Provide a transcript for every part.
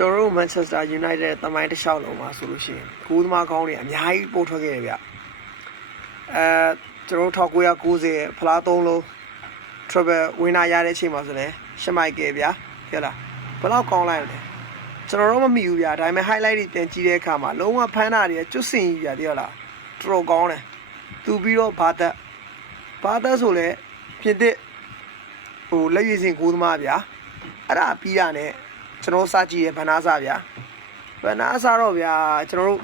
ကျွန်တော်တို့ Manchester United တမိုင်းတစ်လျှောက်လုံးမှာဆိုလို့ရှိရင်ဂိုးသမားကောင်းတွေအများကြီးပို့ထွက်ခဲ့တယ်ဗျအဲကျွန်တော်တို့1990ဖလား3လုံး travel winner ရတဲ့အချိန်မှာဆိုလည်းရှမိုက်ကယ်ဗျာဟုတ်လားဘယ်တော့ကောင်းလိုက်လဲကျွန်တော်တို့မမိဘူးဗျာဒါပေမဲ့ highlight တွေပြန်ကြည့်တဲ့အခါမှာလုံးဝဖမ်းတာတွေကကျွတ်စင်ကြီးဗျာသိရလားတော်တော်ကောင်းတယ်သူပြီးတော့ဘာသက်ဘာသက်ဆိုလည်းပြင်သစ်ဟိုလက်ရွေးစင်ဂိုးသမားဗျာအဲ့ဒါပြီးတာ ਨੇ ကျွန်တော်စကြည့်ရဗနာစာဗျာဗနာစာတော့ဗျာကျွန်တော်တို့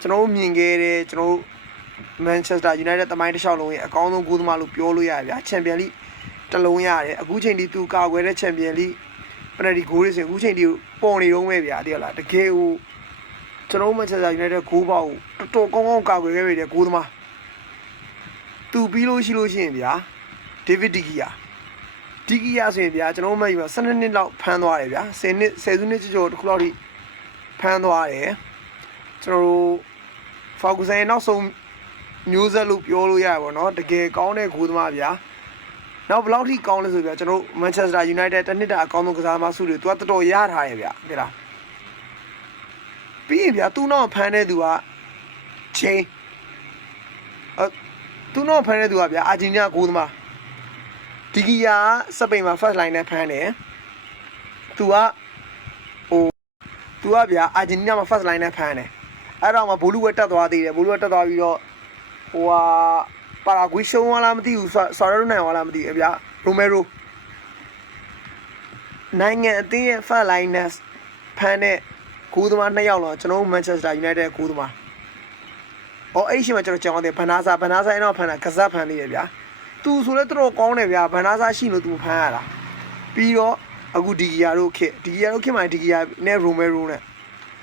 ကျွန်တော်တို့မြင်ခဲ့တယ်ကျွန်တော်တို့ Manchester United တမိုင်းတစ်လျှောက်လုံးရဲ့အကောင်းဆုံးဂိုးသမားလို့ပြောလို့ရတယ်ဗျာချန်ပီယံလိတစ်လုံးရတယ်အခုချိန်ဒီသူကာကွယ်တဲ့ချန်ပီယံလိပနဒီဂိုးတွေဆိုအခုချိန်ဒီပေါ်နေတော့မဲ့ဗျာတကယ်လားတကယ်ဟိုကျွန်တော်တို့ Manchester United ဂိုးပေါက်တော်တော်ကောင်းကောင်းကာကွယ်ခဲ့ပြီတဲ့ဂိုးသမားသူပြီးလို့ရှိလို့ရှိရင်ဗျာ David De Gea ဒီ ကီယာဆိုရင်ဗျာကျွန်တော်တို့မှယူမှာ12နှစ်လောက်ဖမ်းသွားတယ်ဗျာ10နှစ်10စုနှစ်ကျော်ကျော်တခုလောက်ထိဖမ်းသွားတယ်ကျွန်တော်တို့ဖာဂူဆန်ရဲ့နောက်ဆုံးမျိုးဆက်လို့ပြောလို့ရပါဘောเนาะတကယ်ကောင်းတဲ့ဂိုးသမားဗျာနောက်ဘယ်လောက်ထိကောင်းလဲဆိုဗျာကျွန်တော်တို့ Manchester United တနှစ်တာအကောင်းဆုံးကစားသမားစုတွေသူကတော်တော်ရထားတယ်ဗျာဟုတ်လားပြီးရင်ဗျာသူ့နောက်ဖမ်းတဲ့သူကချင်းအဲသူ့နောက်ဖမ်းတဲ့သူကဗျာအာဂျင်တီးနားဂိုးသမား ဒီကီယာစပိန်မှာ first line နဲ့ဖမ်းတယ်။ तू ကဟို तू ကဗျာအာဂျင်တီးနားမှာ first line နဲ့ဖမ်းတယ်။အဲ့တော့မှဘိုလူဝက်တက်သွားသေးတယ်။ဘိုလူဝက်တက်သွားပြီးတော့ဟိုဟာပါရာဂွေးရှုံးသွားလားမသိဘူးဆော်ရရိုနိုင်သွားလားမသိဘူးဗျာ။ရိုမဲရိုနိုင်ငံအသင်းရဲ့ first line နဲ့ဖမ်းတဲ့ဂိုးသမားနှစ်ယောက်လောက်ကျွန်တော်တို့ Manchester United ဂိုးသမား။အော်အဲ့ဒီချိန်မှာကျွန်တော်ကြောင်းတယ်ဘန်နာစာဘန်နာစာအဲ့တော့ဖမ်းတာကစားဖမ်းနေတယ်ဗျာ။ သူဆိုလဲတော်တော်ကောင်းတယ်ဗျာဗန်နာစာရှိလို့သူဖမ်းရတာပြီးတော့အခုဒီဂီယာတို့ခစ်ဒီဂီယာတို့ခစ်မှဒီဂီယာနဲ့ရိုမဲရိုနဲ့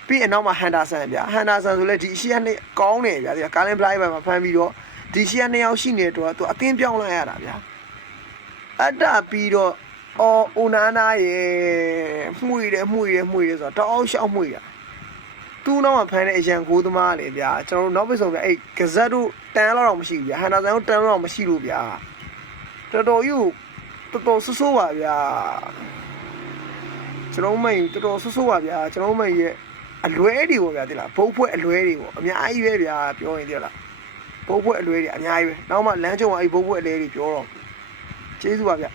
ပြီးအနောက်မှာဟန်ဒါဆန်ဗျာဟန်ဒါဆန်ဆိုလဲဒီအရှိရနဲ့ကောင်းတယ်ဗျာဒီကာလင်ဖလိုက်ဘက်မှာဖမ်းပြီးတော့ဒီရှိရနှစ်ယောက်ရှိနေတဲ့တော့သူအသင်းပြောင်းလိုက်ရတာဗျာအတ္တပြီးတော့အော်အိုနာနာရဲ့မှုရတယ်မှုရတယ်မှုရတယ်ဆိုတော့တောက်လျှောက်မှုရသူ့နောက်မှာဖမ်းတဲ့အရန်ကိုသမားလေဗျာကျွန်တော်တို့နောက်ပိတ်ဆုံးဗျာအဲ့ဂဇက်တို့တန်လောက်တော့မရှိဘူးဗျာဟန်ဒါဆန်တို့တန်လောက်တော့မရှိလို့ဗျာ တော်တော်ယူတော်တော်ဆူဆူပါဗျာကျွန်တော်မိတ်တော်တော်ဆူဆူပါဗျာကျွန်တော်မိတ်ရဲ့အလွဲတွေပေါ့ဗျာတိလားဘုတ်ဖွဲ့အလွဲတွေပေါ့အများကြီးပဲဗျာပြောရင်တိလားဘုတ်ဖွဲ့အလွဲတွေအများကြီးပဲနောက်မှလမ်းကြုံအဲ့ဘုတ်ဖွဲ့အလဲတွေပြောတော့ကျေးဇူးပါဗျာ